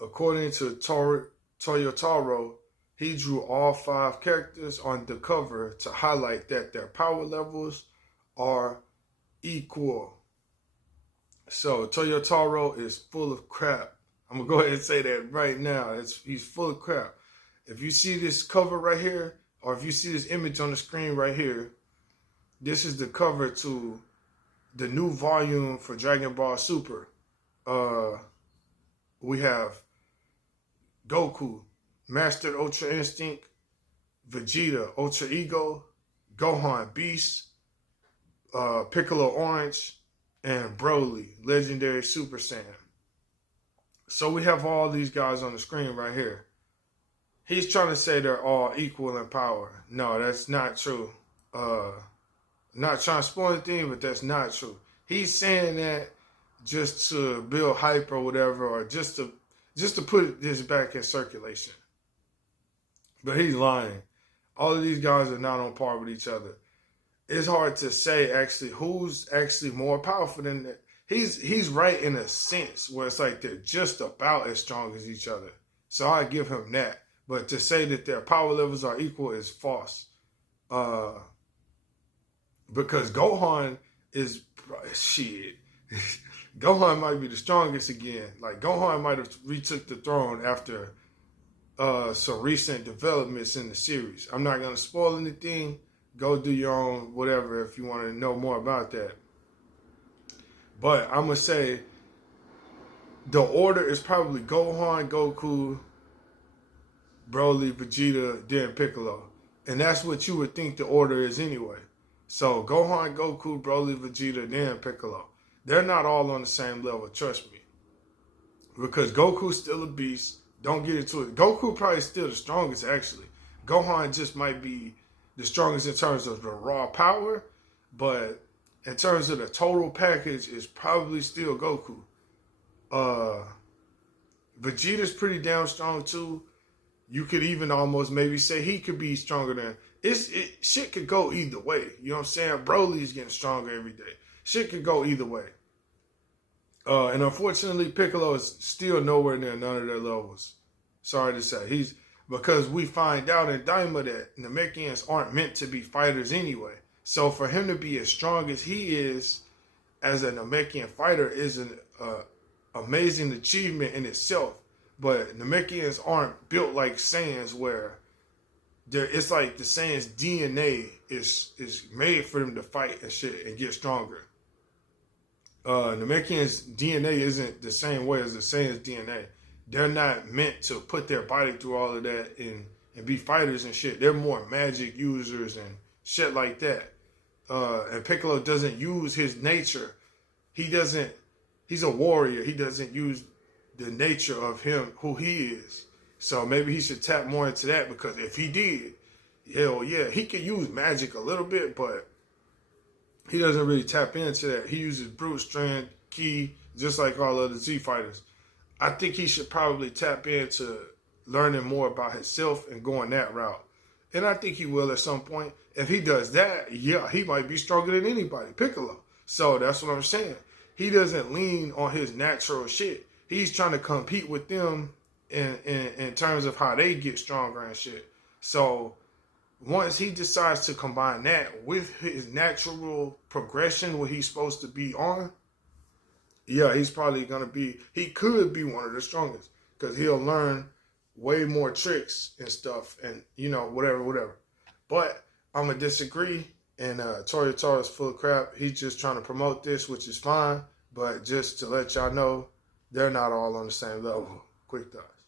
According to Toyotaro, he drew all 5 characters on the cover to highlight that their power levels are equal. So Toyotaro is full of crap. I'm going to go ahead and say that right now. He's full of crap. If you see this cover right here, or if you see this image on the screen right here, this is the cover to the new volume for Dragon Ball Super. We have Goku, Mastered Ultra Instinct, Vegeta, Ultra Ego, Gohan, Beast, Piccolo Orange, and Broly, Legendary Super Saiyan. So we have all these guys on the screen right here. He's trying to say they're all equal in power. No, that's not true. Not trying to spoil anything, but that's not true. He's saying that just to build hype or whatever, or just to put this back in circulation. But he's lying. All of these guys are not on par with each other. It's hard to say actually who's actually more powerful than that. He's right in a sense where it's like they're just about as strong as each other. So I give him that. But to say that their power levels are equal is false. Because Gohan is shit. Gohan might be the strongest again. Like Gohan might have retook the throne after some recent developments in the series. I'm not gonna spoil anything. Go do your own whatever if you want to know more about that. But I'm gonna say the order is probably Gohan, Goku, Broly, Vegeta, then Piccolo. And that's what you would think the order is anyway. So Gohan, Goku, Broly, Vegeta, then Piccolo. They're not all on the same level, trust me. Because Goku's still a beast. Don't get into it. Goku probably still the strongest, actually. Gohan just might be the strongest in terms of the raw power. But in terms of the total package, it's probably still Goku. Vegeta's pretty damn strong, too. You could even almost maybe say he could be stronger than... Shit could go either way. You know what I'm saying? Broly's getting stronger every day. Shit could go either way. And unfortunately, Piccolo is still nowhere near none of their levels. Sorry to say. Because we find out in Daima that Namekians aren't meant to be fighters anyway. So for him to be as strong as he is as a Namekian fighter is an amazing achievement in itself. But Namekians aren't built like Saiyans where it's like the Saiyans' DNA is made for them to fight and shit and get stronger. Namekians' DNA isn't the same way as the Saiyans' DNA. They're not meant to put their body through all of that and be fighters and shit. They're more magic users and shit like that. And Piccolo doesn't use his nature. He's a warrior. He doesn't use the nature of him, who he is. So maybe he should tap more into that, because if he did, hell yeah, he could use magic a little bit, but he doesn't really tap into that. He uses brute strength, ki, just like all other Z fighters. I think he should probably tap into learning more about himself and going that route. And I think he will at some point. If he does that, yeah, he might be stronger than anybody, Piccolo. So that's what I'm saying. He doesn't lean on his natural shit. He's trying to compete with them in terms of how they get stronger and shit. So once he decides to combine that with his natural progression, what he's supposed to be on, yeah, he could be one of the strongest, because he'll learn way more tricks and stuff and, whatever. But I'm going to disagree, and Toyotaro is full of crap. He's just trying to promote this, which is fine, but just to let y'all know, they're not all on the same level. Quick thoughts.